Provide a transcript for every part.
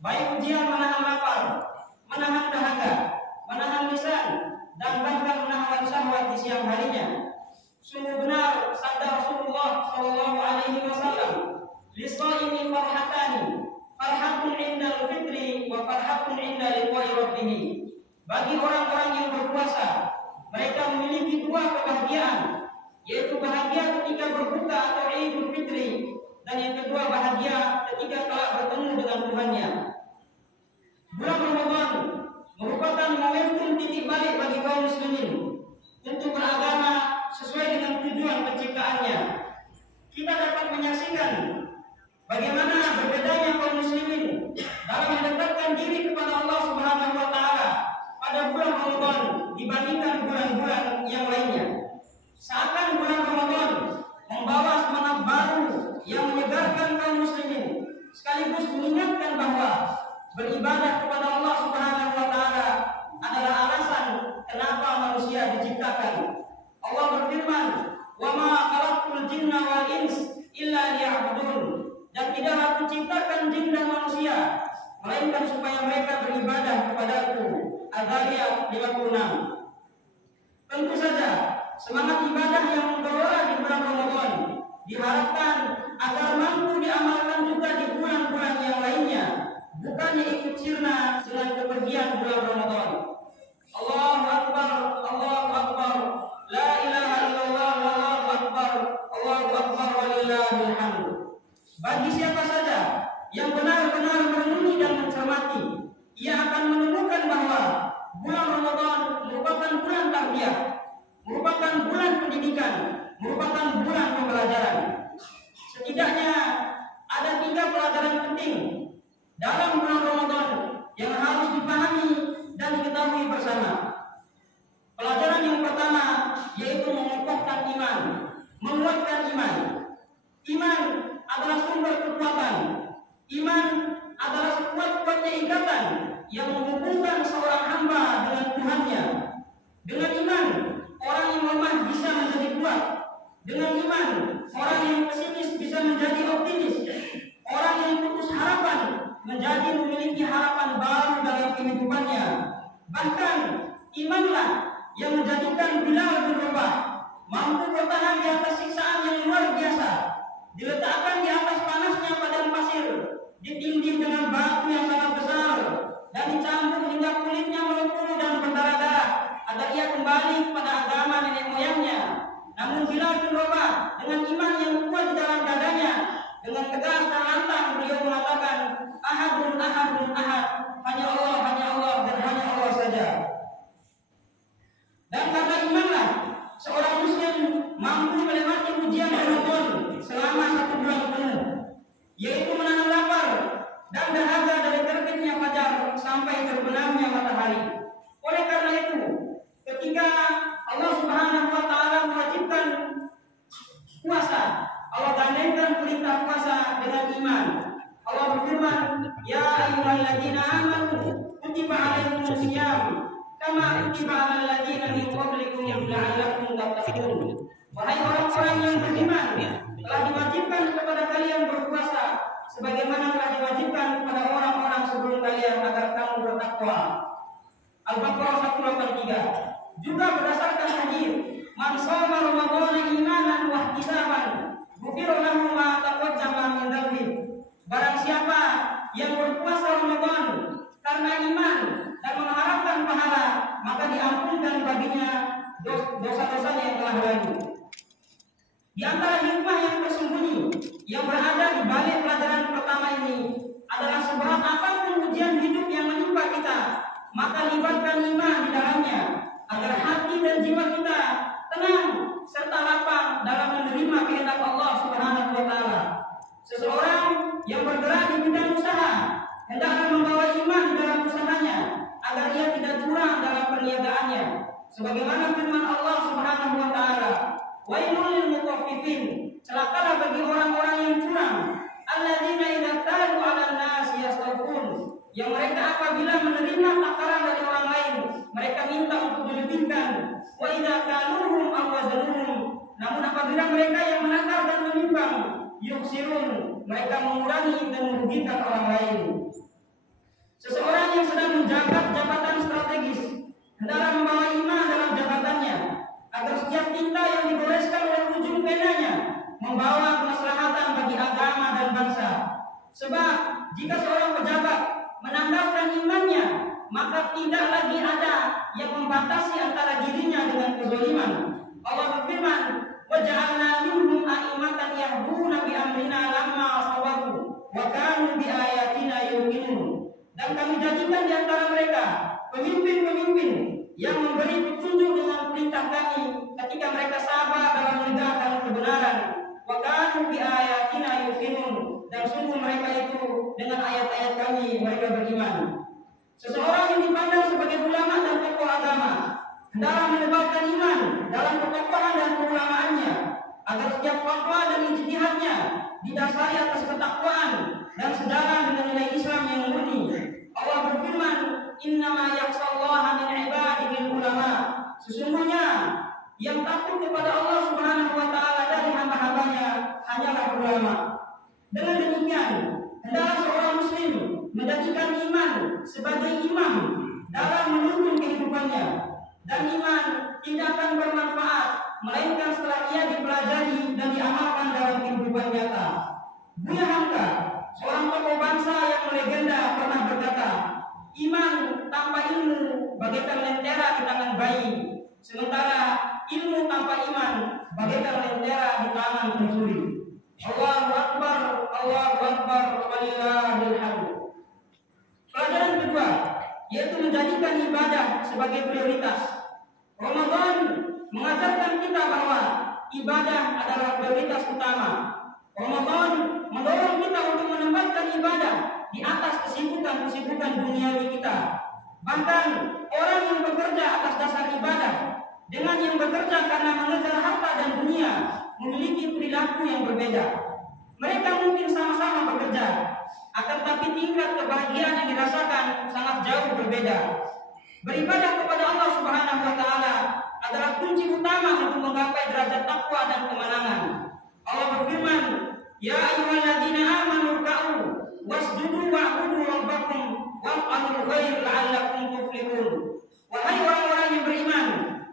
baik ujian menahan lapar, menahan dahaga, menahan lisan, dan bahkan menahan syahwat di siang harinya. Sungguh benar sabda Rasulullah sallallahu alaihi wasallam, "Lis-shaimi farhatani, farhatun 'indal fitri wa farhatun 'inda liqa'i rabbih." Bagi orang-orang yang berpuasa, mereka memiliki dua kebahagiaan, yaitu bahagia ketika berbuka atau Idul Fitri, dan yang kedua bahagia ketika kelak bertemu dengan Tuhannya. Bulan Ramadan merupakan momentum titik balik bagi kaum muslimin untuk beragama sesuai dengan tujuan penciptaannya. Kita dapat menyaksikan bagaimana berbedanya kaum muslimin dalam mendekatkan diri kepada Allah Subhanahu wa taala pada bulan Ramadan dibandingkan bulan-bulan yang lainnya. Seakan bulan Ramadan membawa semangat baru yang menyegarkan kaum muslimin, sekaligus mengingatkan bahwa beribadah kepada Allah Subhanahu wa taala adalah alasan kenapa manusia diciptakan. Allah berfirman, "Wa ma khalaqtul jinna wal ins illa liya'budun." Dan tidaklah Aku ciptakan jin dan manusia melainkan supaya mereka beribadah kepadaku. Al-Zariyat 56. Tentu saja semangat ibadah yang menggelora di bulan Ramadan diharapkan agar mampu diamalkan juga di bulan-bulan yang lainnya, bukannya ikut sirna dengan kepergian bulan Ramadan. Allahu Akbar, Allahu Akbar, la ilaha illallah, Allahu Akbar, Allahu Akbar, walillahil hamd. Bagi siapa saja yang benar-benar merenungi dan mencermati, ia akan menemukan bahwa bulan Ramadan merupakan bulan tarbiyah, merupakan bulan pendidikan, merupakan bulan pembelajaran. Setidaknya ada 3 pelajaran penting dalam bulan Ramadan yang harus dipahami dan diketahui bersama. Pelajaran yang pertama yaitu mengokohkan iman, menguatkan iman. Iman adalah sumber kekuatan. Iman adalah sekuat-kuatnya ikatan yang menghubungkan seorang hamba dengan Tuhannya. Dengan iman, orang yang lemah bisa menjadi kuat. Dengan iman, orang yang pesimis bisa menjadi optimis. Orang yang putus harapan menjadi memiliki harapan baru dalam kehidupannya. Bahkan imanlah yang menjadikan Bilal bin Rabah mampu bertahan di atas siksaan yang luar biasa, diletakkan di atas panasnya padang pasir, ditindih dengan batu yang sangat besar, dan dicampur hingga kulitnya melepuh dan berdarah-darah agar ia kembali kepada agama nenek moyangnya. Namun Bilal bin Rabah dengan iman yang kuat di dalam dadanya, dengan tegas dan lantang beliau mengatakan, "Ahadun ahadun ahad, hanya Allah dan hanya Allah saja." Dan karena imanlah seorang muslim mampu melewati ujian Ramadan selama 1 bulan penuh, yaitu menahan lapar dan dahaga dari terbitnya fajar sampai terbenamnya matahari. Oleh karena itu, ketika Allah Subhanahu wa taala mewajibkan puasa, Allah gandengkan perintah puasa dengan iman. Allah berfirman, "Ya ayyuhalladzina amanu kutiba 'alaikumus shiyam kama kutiba 'alal ladzina min qablikum la'allakum tattaqun." Wahai orang-orang yang beriman, telah diwajibkan kepada kalian berpuasa sebagaimana telah diwajibkan kepada orang-orang sebelum kalian agar kamu bertakwa. Al-Baqarah 183. Juga berdasarkan hadis, "Man shoma ramadhana imanan wa ihtisaban, ghufira lahu ma taqaddama min dhanbi." Barang siapa yang berpuasa Ramadan karena iman dan mengharapkan pahala, maka diampunkan baginya dosa-dosanya yang telah lalu. Di antara hikmah yang tersembunyi yang berada di balik pelajaran pertama ini adalah seberat apapun ujian hidup yang menimpa kita, maka libatkan iman di dalamnya agar hati dan jiwa kita tenang serta lapang dalam menerima kehendak Allah Subhanahu wa taala. Seseorang yang bergerak di bidang usaha hendaklah membawa iman di dalam usahanya agar ia tidak curang dalam perniagaannya. Sebagaimana firman Allah Subhanahu wa taala, "Wailul lil mutaffifin." Celakalah bagi orang-orang yang curang. Alladzina idza qalu 'alan nasi yastawfun. Yang mereka apabila menerima takaran dari orang lain, mereka minta untuk dilebihkan. Wa idza kaluhum aw wazanuhum. Namun apabila mereka yang menakar dan menimbang, yuksirun, mereka mengurangi dan merugikan orang lain. hendaklah membawa iman dalam jabatannya, agar setiap tinta yang digoreskan oleh ujung penanya membawa kemaslahatan bagi agama dan bangsa. Sebab jika seorang pejabat menandalkan imannya, maka tidak lagi ada yang membatasi antara dirinya dengan kezaliman. Allah berfirman, "Waja'alna minhum a'immatan yahduna bi amrina lamma sabaru wa kanu bi ayatina yuqinun." Dan kami jadikan di antara mereka pemimpin-pemimpin yang memberi petunjuk dengan perintah kami ketika mereka sabar dalam menegakkan kebenaran. Wa kanu bi ayatina yuqinun, dan sungguh mereka itu dengan ayat-ayat kami mereka beriman. Seseorang yang dipandang sebagai ulama dan tokoh agama hendaklah menebarkan iman dalam ketokohan dan keulamaannya, agar setiap fatwa dan ijtihadnya didasari atas ketakwaan dan sejalan dengan nilai Islam yang murni. Allah berfirman, "Innama yakhshallaha min ibadihil ulama." Sesungguhnya yang takut kepada Allah Subhanahu wa taala dari hamba-hambanya hanyalah ulama. Dengan demikian, hendaklah seorang muslim menjadikan iman sebagai imam dalam menuntun kehidupannya, dan iman tidak akan bermanfaat melainkan setelah ia dipelajari dan diamalkan dalam kehidupan nyata. Buya Hamka, seorang tokoh bangsa yang melegenda, pernah berkata, "Iman tanpa ilmu bagaikan lentera di tangan bayi, sementara ilmu tanpa iman bagaikan lentera di tangan pencuri." Allahu Akbar, Allahu Akbar, walillahil hamd. Pelajaran kedua, yaitu menjadikan ibadah sebagai prioritas. Ramadan mengajarkan kita bahwa ibadah adalah prioritas utama. Ramadan mendorong kita untuk menempatkan ibadah di atas kesibukan-kesibukan duniawi kita. Bahkan orang yang bekerja atas dasar ibadah dengan yang bekerja karena mengejar harta dan dunia memiliki perilaku yang berbeda. Mereka mungkin sama-sama bekerja, akan tetapi tingkat kebahagiaan yang dirasakan sangat jauh berbeda. Beribadah kepada Allah Subhanahu wa taala adalah kunci utama untuk menggapai derajat takwa dan kemenangan. Allah berfirman, "Ya ayyuhalladzina amanu ruk'u wasjudu wa'budu rabbakum waf'alul khair la'allakum tuflihun." Wahai orang-orang yang beriman,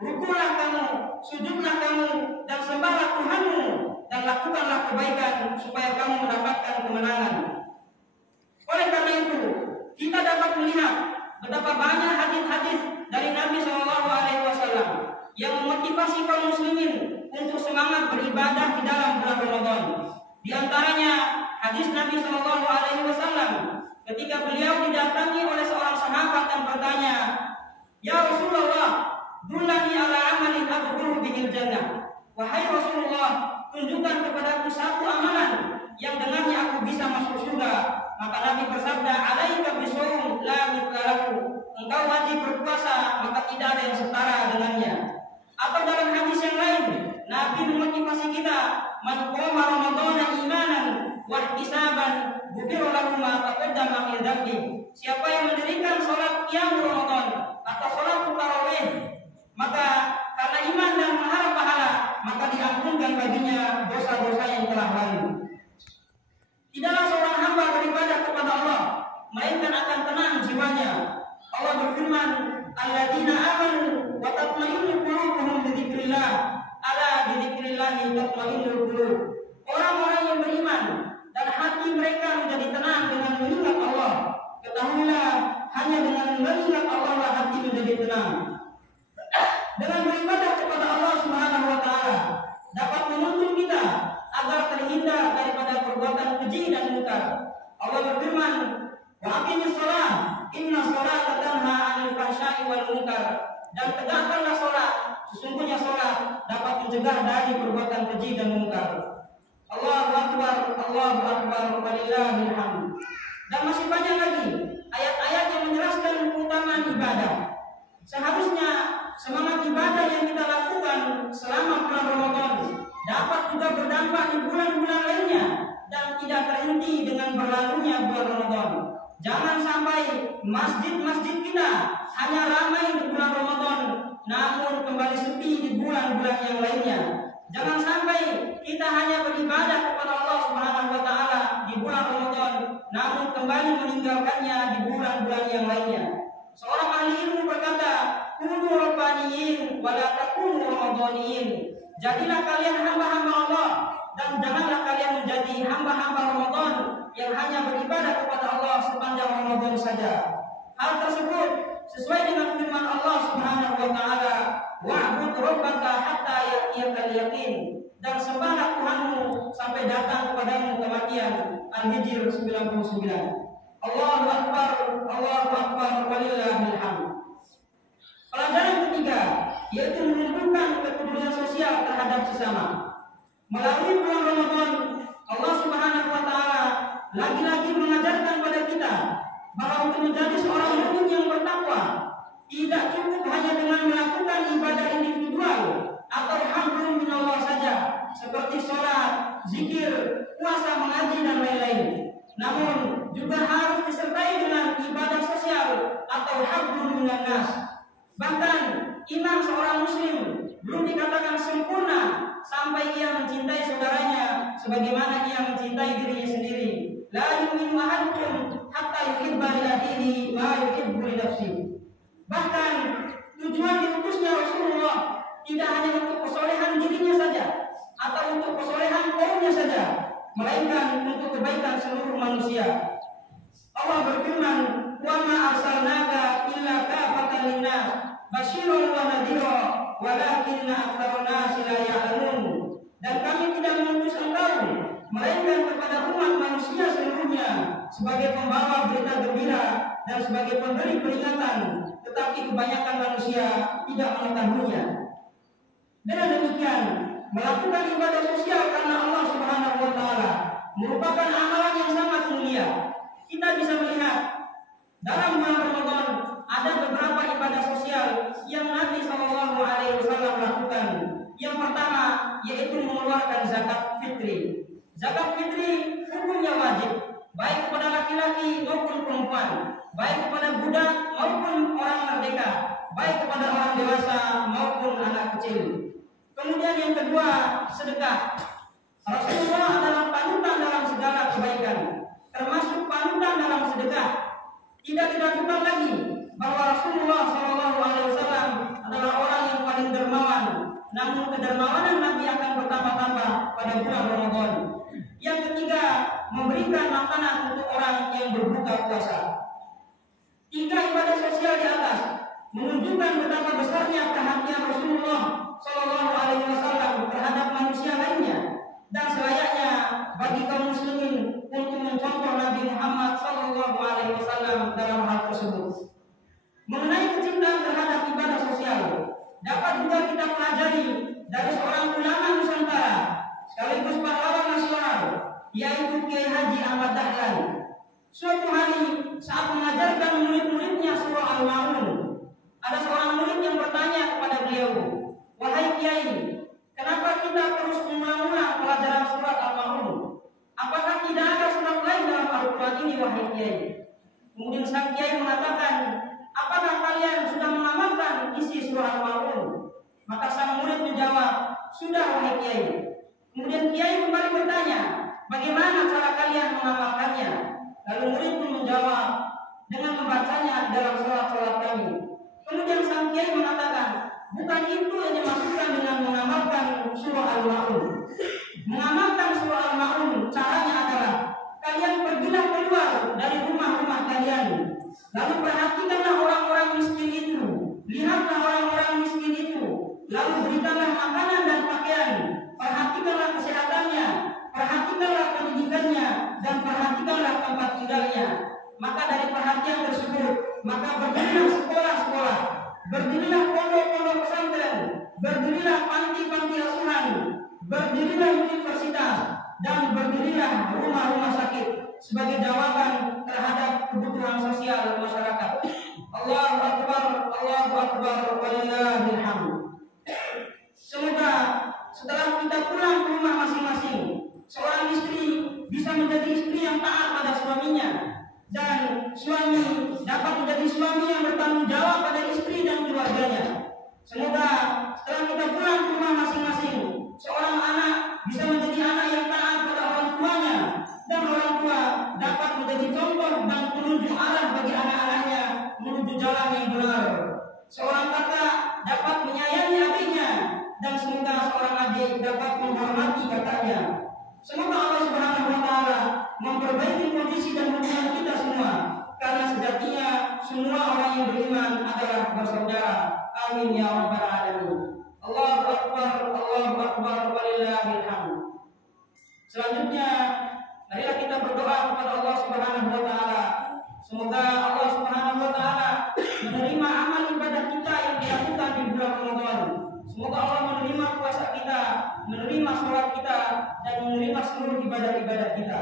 rukulah kamu, sujudlah kamu, dan sembahlah Tuhanmu, dan lakukanlah kebaikan supaya kamu mendapatkan kemenangan. Oleh karena itu, kita dapat melihat betapa banyak hadis-hadis dari Nabi SAW yang memotivasi kaum muslimin untuk semangat beribadah di dalam bulan Ramadan. Di antaranya hadis Nabi SAW ketika beliau didatangi oleh seorang sahabat yang bertanya, "Ya Rasulullah, dullani ala amalin adkhulu bihil jannah." Wahai Rasulullah, tunjukkan kepadaku satu amalan yang dengannya aku bisa masuk surga. Maka Nabi bersabda, "Alaika bisawm la mithla lahu." Engkau wajib berpuasa, maka tidak ada yang setara dengannya. Atau dalam hadis yang lain, Nabi memotivasi kita, "Man qama ramadhana imanan wa ihtisaban, ghufira lahu ma taqaddama min dhanbi." Siapa yang mendirikan salat qiyam Ramadan atau salat tarawih, maka karena iman dan mengharap pahala, maka diampunkan baginya dosa-dosa yang telah lalu. Tidaklah seorang hamba beribadah kepada Allah melainkan akan tenang jiwanya. Allah berfirman, "Alladzina amanu wa tatma'innu qulubuhum bi dzikrillah, ala bi dzikrillah tatma'innul qulub." Orang-orang yang beriman dan hati mereka menjadi tenang dengan mengingat Allah. Ketahuilah, hanya dengan mengingat Allah lah hati menjadi tenang. Dengan beribadah kepada Allah Subhanahu wa taala dapat menuntun kita agar terhindar daripada perbuatan keji dan munkar. Allah berfirman, "Wa aqimis shalah, inna sholata tanha 'anil fahsya'i wal munkar." Dan tegakkanlah salat, sesungguhnya salat dapat mencegah dari perbuatan keji dan munkar. Allahu Akbar, Allahu Akbar, walillahil hamd. Dan masih banyak lagi ayat-ayat yang menjelaskan keutamaan ibadah. Seharusnya semangat ibadah yang kita lakukan selama bulan Ramadan dapat juga berdampak di bulan-bulan lainnya dan tidak terhenti dengan berlalunya bulan Ramadan. Jangan sampai masjid-masjid kita hanya ramai di bulan Ramadan, namun kembali sepi di bulan-bulan yang lainnya. Jangan sampai kita hanya beribadah kepada Allah Subhanahu wa taala di bulan Ramadan, namun kembali meninggalkannya di bulan-bulan yang lainnya. Seorang ahli ilmu berkata, kunu rabbaniyin wa la takunu ramadhaniyin. Jadilah kalian hamba-hamba Allah dan janganlah kalian menjadi hamba-hamba Ramadan yang hanya beribadah kepada Allah sepanjang Ramadan saja. Hal tersebut sesuai dengan firman Allah Subhanahu wa taala, wa'bud rabbaka hatta ya'tiyakal yaqin, dan sembahlah Tuhanmu sampai datang kepadamu kematian. Al-Hijr 99. Allahu akbar, Allahu akbar, walillahil hamd. Pelajaran ketiga yaitu menunjukkan kepedulian sosial terhadap sesama. Melalui bulan Ramadan, Allah Subhanahu wa taala lagi-lagi mengajarkan pada kita bahwa untuk menjadi seorang mukmin yang bertakwa tidak cukup hanya dengan melakukan ibadah individual atau hablum minallah saja seperti sholat, zikir, puasa, mengaji dan lain-lain. Namun juga harus disertai dengan ibadah sosial atau hablum minannas. Bahkan iman seorang muslim belum dikatakan sempurna sampai ia mencintai saudaranya sebagaimana ia mencintai dirinya sendiri. La yu'minu ahadukum hatta yuhibba li akhihi ma yuhibbu li nafsihi. Bahkan tujuan diutusnya Rasulullah tidak hanya untuk kesolehan dirinya saja atau untuk kesolehan kaumnya saja, melainkan untuk kebaikan seluruh manusia. Allah berfirman, "Wa ma arsalnaka illa kafatan linnas, basyiran wa nadhira, walakinna aktsara nasi la ya'lamun." Dan kami tidak mengutus engkau melainkan kepada umat manusia seluruhnya sebagai pembawa berita gembira dan sebagai pemberi peringatan, tetapi kebanyakan manusia tidak mengetahuinya. Dengan demikian, melakukan ibadah sosial karena Allah Subhanahu wa taala merupakan amalan yang sangat mulia. Kita bisa melihat dalam bulan Ramadan ada beberapa ibadah sosial yang Nabi Shallallahu alaihi wasallam lakukan. Yang pertama yaitu mengeluarkan zakat fitri. Zakat fitri hukumnya wajib baik kepada laki-laki maupun perempuan, baik kepada budak maupun orang merdeka, baik kepada orang dewasa maupun anak kecil. Kemudian yang kedua, sedekah. Rasulullah adalah panutan dalam segala kebaikan, termasuk panutan dalam sedekah. Tidak diragukan lagi bahwa Rasulullah SAW adalah orang yang paling dermawan. Namun kedermawanan Nabi akan bertambah-tambah pada bulan Ramadan. Yang ketiga, memberikan makanan untuk orang yang berbuka puasa. 3 ibadah sosial di atas menunjukkan betapa besarnya perhatian Rasulullah SAW terhadap manusia lainnya dan selayaknya bagi kaum muslimin untuk mencontoh Nabi Muhammad SAW dalam hal tersebut. Mengenai kecintaan terhadap ibadah sosial, dapat juga kita pelajari dari seorang ulama Nusantara sekaligus pahlawan nasional, yaitu Kiai Haji Ahmad Dahlan. Suatu hari saat mengajarkan murid-muridnya surah Al-Ma'un, ada seorang murid yang bertanya kepada beliau, "Wahai Kiai, kenapa kita terus mengulang-ulang pelajaran surat Al-Ma'un? Apakah tidak ada surat lain dalam Al-Quran ini, wahai Kiai?" Kemudian sang Kiai mengatakan, "Apakah kalian sudah mengamalkan isi surah Al-Ma'un?" Maka sang murid menjawab, "Sudah, wahai Kiai." Kemudian Kiai kembali bertanya, "Bagaimana cara kalian mengamalkannya?" Lalu murid pun menjawab, "Dengan membacanya dalam sholat-sholat kami." Kemudian sang Kiai mengatakan, "Bukan itu yang dimaksudkan dengan mengamalkan surah Al-Ma'un. Mengamalkan surah Al-Ma'un caranya adalah kalian pergilah keluar dari rumah-rumah kalian, lalu perhatikanlah orang-orang miskin itu, lihatlah orang-orang miskin itu, lalu berikanlah makanan dan pakaian, perhatikanlah kesehatannya, perhatikanlah pendidikannya, dan perhatikanlah tempat tinggalnya. Maka dari perhatian tersebut, maka berdirilah sekolah-sekolah, berdirilah pondok-pondok pesantren, berdirilah panti-panti asuhan, berdirilah universitas, dan berdirilah rumah-rumah sakit sebagai jawaban terhadap kebutuhan sosial masyarakat." Allahu Akbar, Allahu Akbar, walillahil hamd. Semoga setelah kita pulang ke rumah masing-masing, seorang istri bisa menjadi istri yang taat pada suaminya, dan suami dapat menjadi suami yang bertanggung jawab pada istri dan keluarganya. Semoga setelah kita pulang ke rumah masing-masing, seorang anak bisa menjadi anak yang taat pada orang tuanya, dan orang tua dapat menjadi contoh dan penunjuk arah bagi anak-anaknya menuju jalan yang benar. Seorang kakak Semoga Allah Subhanahu wa taala memperbaiki kondisi dan hubungan kita semua, karena sejatinya semua orang yang beriman adalah bersaudara. Amin ya rabbal alamin. Allahu akbar, walillahil hamd. Selanjutnya, marilah kita berdoa kepada Allah Subhanahu wa taala. Semoga Allah Subhanahu wa taala menerima amal ibadah kita yang dilakukan di bulan Ramadan. Semoga Allah menerima puasa kita, menerima salat kita, dan menerima seluruh ibadah-ibadah kita.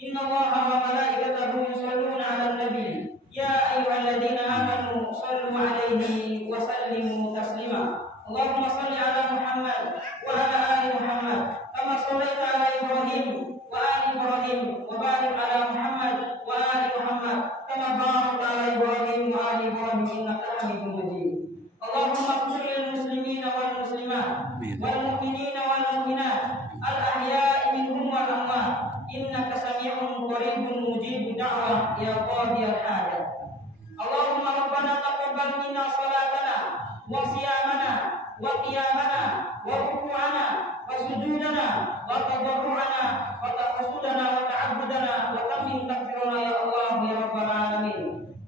Innallaha wa malaikatahu yusholluna 'alan nabi. Ya ayyuhalladzina amanu shallu 'alaihi wa sallimu taslima. Allahumma shalli 'ala Muhammad wa 'ala ali Muhammad kama shallaita 'ala Ibrahim wa ali Ibrahim wa barik 'ala Muhammad wa ali Muhammad kama barakta 'ala Ibrahim wa ali Ibrahim innaka Hamidum Majid. Allahumma ighfir lil muslimina wal muslimat wal mu'minina wal mu'minat al ahya'i minhum wal amwat innaka sami'un qaribun mujibud da'wah ya qadiyal hajat. Allahumma rabbana taqabbal minna salatana wa siyamana wa qiyamana wa ruku'ana wa sujudana wa tadarru'ana wa tafasudana wa ta'abbudana wa tamim takfiruna ya Allah ya rabbal alamin.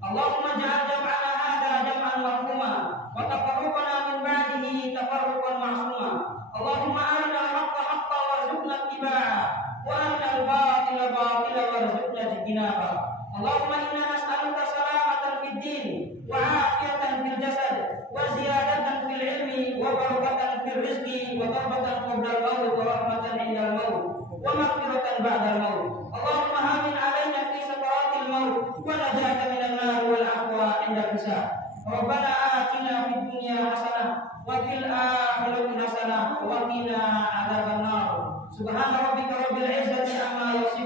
Allahumma ja'al jam'ana hadha jam'an marhuma wa tafarruqana min ba'dihi tafarruqan ma'suma. Allahumma arina al-haqqa haqqan warzuqna ittiba'a wa arina al-batila batilan warzuqna ijtinaba. Allahumma inna nas'aluka salamatan fid din wa 'afiyatan fil jasad wa ziyadatan fil ilmi wa barakatan fil rizqi wa tawbatan qabla al-maut wa rahmatan 'inda al-maut wa maghfiratan ba'da al-maut. Allahumma hamin 'alaina fi sakaratil maut wa najata minan nar wal 'afwa 'inda al-hisab. Rabbana atina fid dunya hasanah wa fil akhirati hasanah wa qina 'adzaban nar. Subhana rabbika rabbil 'izzati amma yasifun